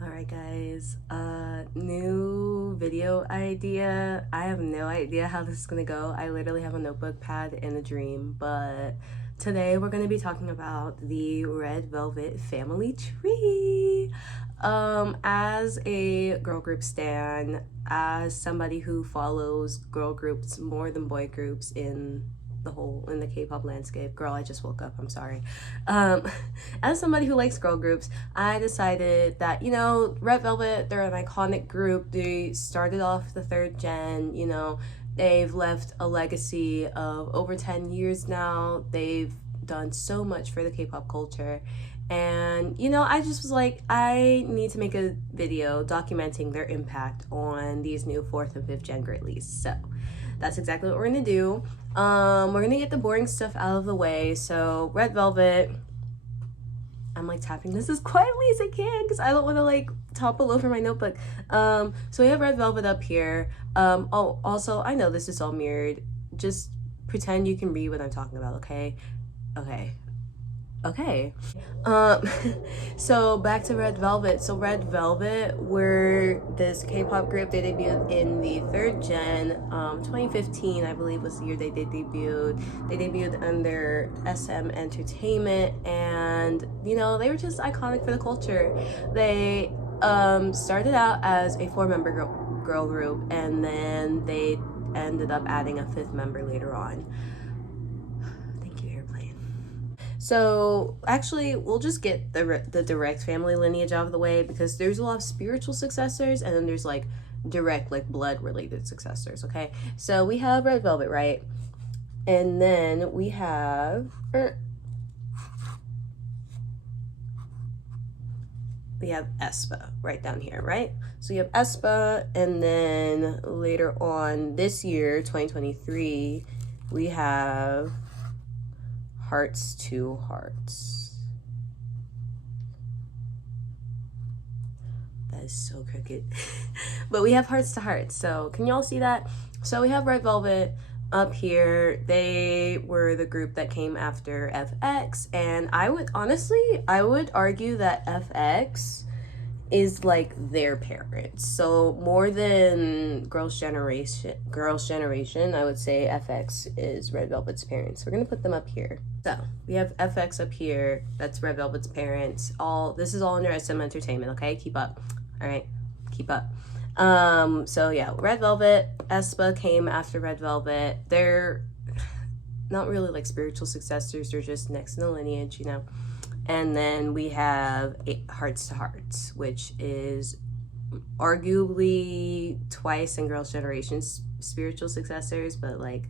Alright guys, new video idea. I have no idea how this is gonna go. I literally have a notebook, pad, and a dream, but today we're gonna be talking about the Red Velvet family tree. As a girl group stan, as somebody who follows girl groups more than boy groups in the K-pop landscape. Girl, I just woke up, I'm sorry. Um, as somebody who likes girl groups, I decided that, Red Velvet, they're an iconic group. They started off the third gen, they've left a legacy of over 10 years now. They've done so much for the K-pop culture. And, I just was like, I need to make a video documenting their impact on these new fourth and fifth gen girlies. So that's exactly what we're gonna do. We're gonna get the boring stuff out of the way. So Red Velvet, I'm like tapping this as quietly as I can because I don't want to like topple over my notebook. So we have Red Velvet up here. Oh, also, I know this is all mirrored. Just pretend you can read what I'm talking about, okay? Okay. Um, so back to Red Velvet. So Red Velvet were this K-pop group. They debuted in the third gen. 2015, I believe, was the year they debuted. They debuted under SM Entertainment, and they were just iconic for the culture. They started out as a four-member girl group, and then they ended up adding a fifth member later on. So actually, we'll just get the direct family lineage out of the way because there's a lot of spiritual successors and then there's like direct like blood related successors. Okay, so we have Red Velvet, right? And then we have aespa right down here, right? So you have aespa, and then later on this year, 2023, we have Hearts to Hearts. That is so crooked. But we have Hearts to Hearts. So can y'all see that? So we have Red Velvet up here. They were the group that came after FX, and I would argue that FX is like their parents. So more than Girls' Generation, I would say FX is Red Velvet's parents. We're gonna put them up here. So we have FX up here. That's Red Velvet's parents. This is all under SM Entertainment. Okay, keep up. All right, keep up. So yeah, Red Velvet, aespa came after Red Velvet. They're not really like spiritual successors. They're just next in the lineage, And then we have Hearts to Hearts, which is arguably twice in Girls' Generation's spiritual successors, but like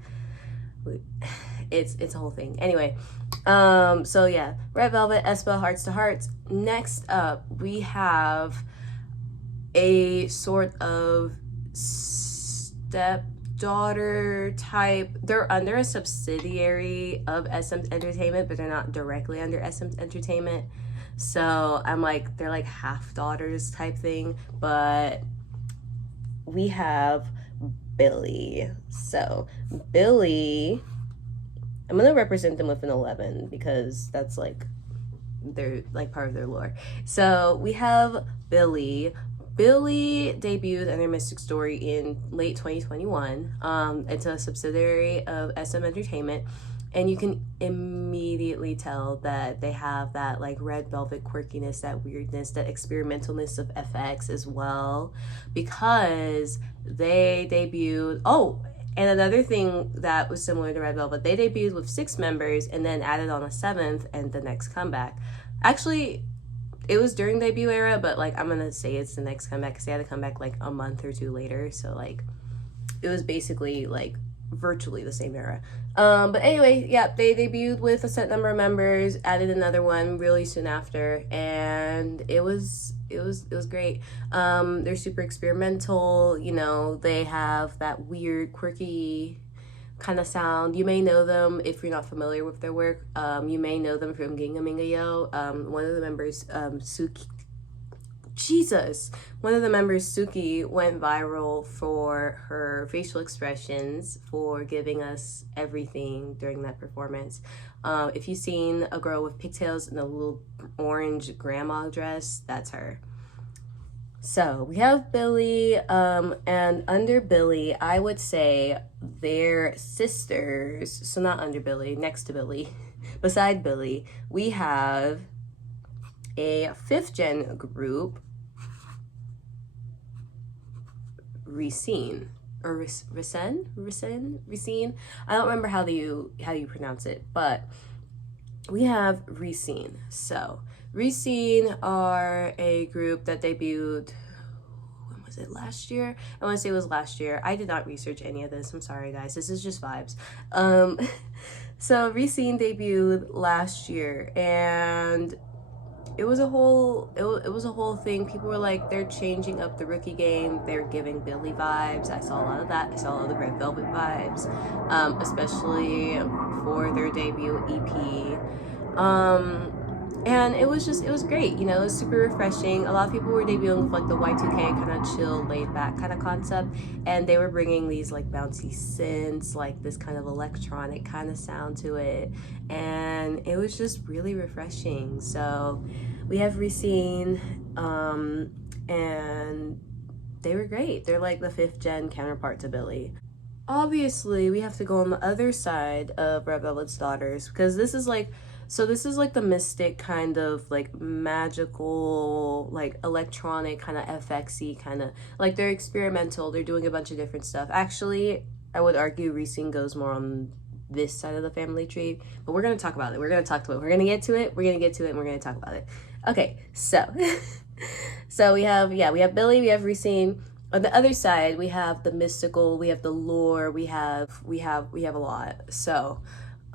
it's a whole thing. Anyway, so yeah, Red Velvet, aespa, Hearts to Hearts. Next up, we have a sort of stepdaughter type. They're under a subsidiary of SM Entertainment, but they're not directly under SM Entertainment. So I'm like, they're like half daughters type thing. But we have Billy. So Billy, I'm gonna represent them with an 11 because that's like they're like part of their lore. So we have Billy. Billy debuted under Mystic Story in late 2021. It's a subsidiary of SM Entertainment, and you can immediately tell that they have that like Red Velvet quirkiness, that weirdness, that experimentalness of FX as well, because they debuted. Oh, and another thing that was similar to Red Velvet, they debuted with 6 members and then added on a 7th and the next comeback. Actually, it was during debut era, but like I'm gonna say it's the next comeback because they had to come back like a month or two later. So like it was basically like virtually the same era. But anyway, yeah, they debuted with a set number of members, added another one really soon after, and it was great. They're super experimental, they have that weird, quirky kind of sound. You may know them if you're not familiar with their work. You may know them from Ginga Minga Yo. One of the members, one of the members, Suki, went viral for her facial expressions, for giving us everything during that performance. If you've seen a girl with pigtails and a little orange grandma dress, that's her. So we have Billy, and under Billy, I would say their sisters. So not under Billy, next to Billy, beside Billy, we have a fifth gen group, Racine or Racine. I don't remember how you pronounce it, but we have Racine. So Racine are a group that debuted. When was it? Last year? I want to say it was last year. I did not research any of this. I'm sorry, guys. This is just vibes. Um, so Racine debuted last year, and it was a whole it was a whole thing. People were like, they're changing up the rookie game, they're giving Billy vibes. I saw a lot of that. I saw all the Red Velvet vibes, especially for their debut EP. And it was great, you know. It was super refreshing. A lot of people were debuting with like the Y2K kind of chill, laid back kind of concept, and they were bringing these like bouncy synths, like this kind of electronic kind of sound to it, and it was just really refreshing. So we have Racine, and they were great. They're like the fifth gen counterpart to Billy. Obviously, we have to go on the other side of Red Velvet's Daughters, because this is like the mystic kind of like magical, like electronic kind of FXy kind of, like they're experimental. They're doing a bunch of different stuff. Actually, I would argue Racine goes more on this side of the family tree, but we're gonna talk about it. We're gonna talk to it. We're gonna get to it. We're gonna get to it, and we're gonna talk about it. Okay, so so we have Billy, we have Racine. On the other side, we have the mystical, we have the lore, we have a lot. So,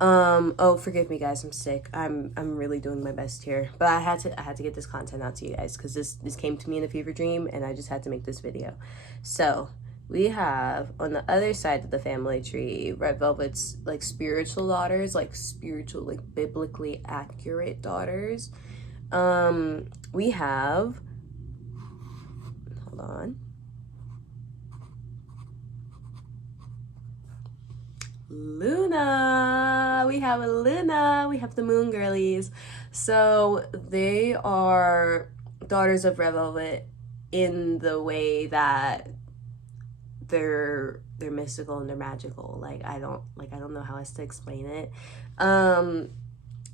oh, forgive me, guys, I'm sick. I'm really doing my best here, but I had to get this content out to you guys, because this came to me in a fever dream, and I just had to make this video. So we have on the other side of the family tree, Red Velvet's like spiritual daughters, like spiritual, like biblically accurate daughters. We have, hold on. Luna. We have Luna. We have the Moon Girlies. So they are daughters of Red Velvet in the way that they're mystical and they're magical. Like I don't know how else to explain it.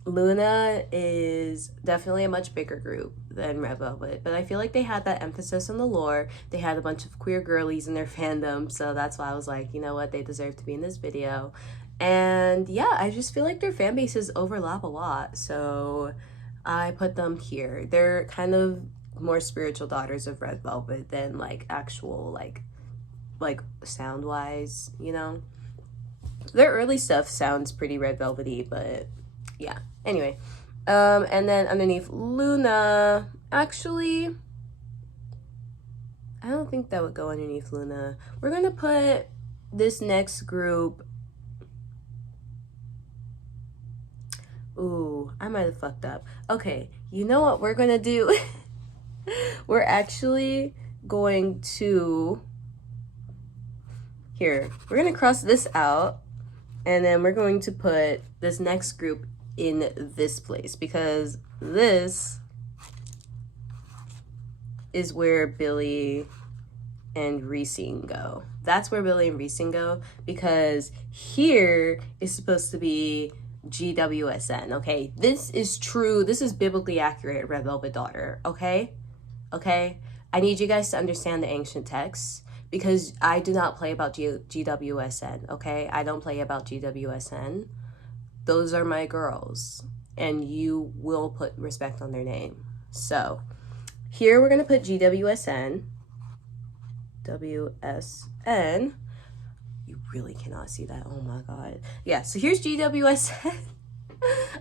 Luna is definitely a much bigger group than Red Velvet, but I feel like they had that emphasis on the lore. They had a bunch of queer girlies in their fandom, so that's why I was like, you know what, they deserve to be in this video. And yeah, I just feel like their fan bases overlap a lot, so I put them here. They're kind of more spiritual daughters of Red Velvet than like actual like sound wise, you know. Their early stuff sounds pretty Red Velvety, but yeah. Anyway, and then underneath Luna, actually, I don't think that would go underneath Luna. We're gonna put this next group. Ooh, I might have fucked up. Okay, you know what we're gonna do? We're actually going to, here, we're gonna cross this out, and then we're going to put this next group in this place, because this is where Billy and Racine go. That's where Billy and Racine go, because here is supposed to be GWSN, okay? This is true. This is biblically accurate Red Velvet Daughter, okay? Okay? I need you guys to understand the ancient texts, because I do not play about GWSN, okay? I don't play about GWSN. Those are my girls, and you will put respect on their name. So here we're gonna put GWSN. WSN. You really cannot see that. Oh my god. Yeah, so here's GWSN.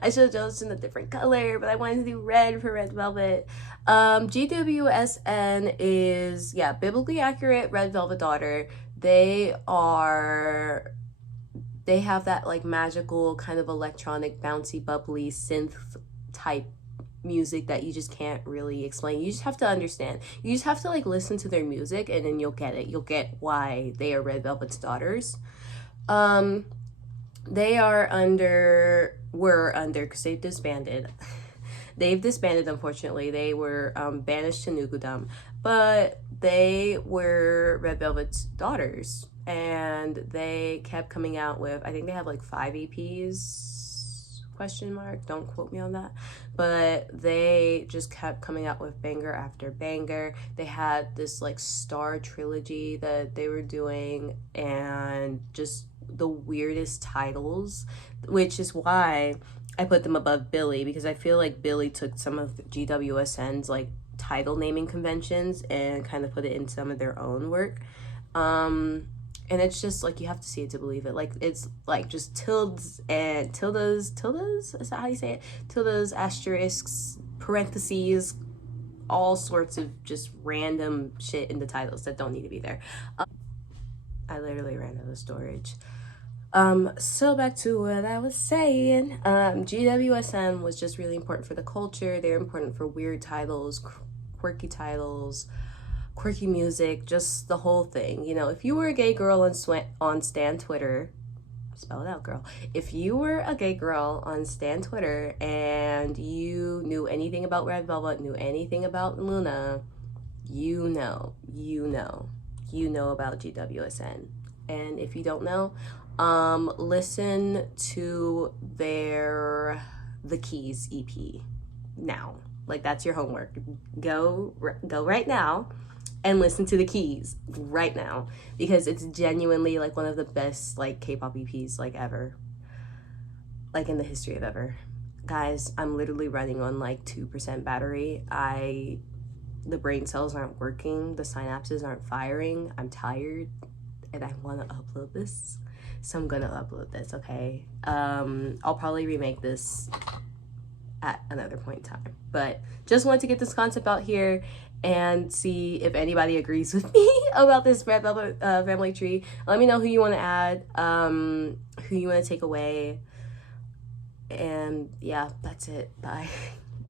I should have chosen a different color, but I wanted to do red for Red Velvet. GWSN is, yeah, biblically accurate Red Velvet Daughter. They have that like magical kind of electronic, bouncy, bubbly synth type music that you just can't really explain. You just have to understand. You just have to like listen to their music, and then you'll get it. You'll get why they are Red Velvet's daughters. They are under, were under, because they've disbanded. They've disbanded, unfortunately. They were banished to Nugudum, but they were Red Velvet's daughters, and they kept coming out with, I think they have like 5 EPs, question mark, don't quote me on that, but they just kept coming out with banger after banger. They had this like star trilogy that they were doing, and just the weirdest titles, which is why I put them above Billy, because I feel like Billy took some of GWSN's like title naming conventions and kind of put it in some of their own work. And it's just like, you have to see it to believe it. Like, it's like just tildes and tildes, is that how you say it? Tildes, asterisks, parentheses, all sorts of just random shit in the titles that don't need to be there. I literally ran out of storage. So back to what I was saying. GWSM was just really important for the culture. They're important for weird titles, quirky titles, quirky music, just the whole thing. You know, if you were a gay girl on Stan Twitter, spell it out, girl. If you were a gay girl on Stan Twitter and you knew anything about Red Velvet, knew anything about Luna, you know about GWSN. And if you don't know, listen to The Keys EP now. Like, that's your homework. Go right now and listen to The Keys right now, because it's genuinely like one of the best like K-pop EPs like ever, like in the history of ever. Guys, I'm literally running on like 2% battery. The brain cells aren't working, the synapses aren't firing. I'm tired and I want to upload this, so I'm gonna upload this. Okay, I'll probably remake this at another point in time, but just wanted to get this concept out here and see if anybody agrees with me about this Red Velvet family tree. Let me know who you want to add, who you want to take away, and yeah, that's it. Bye.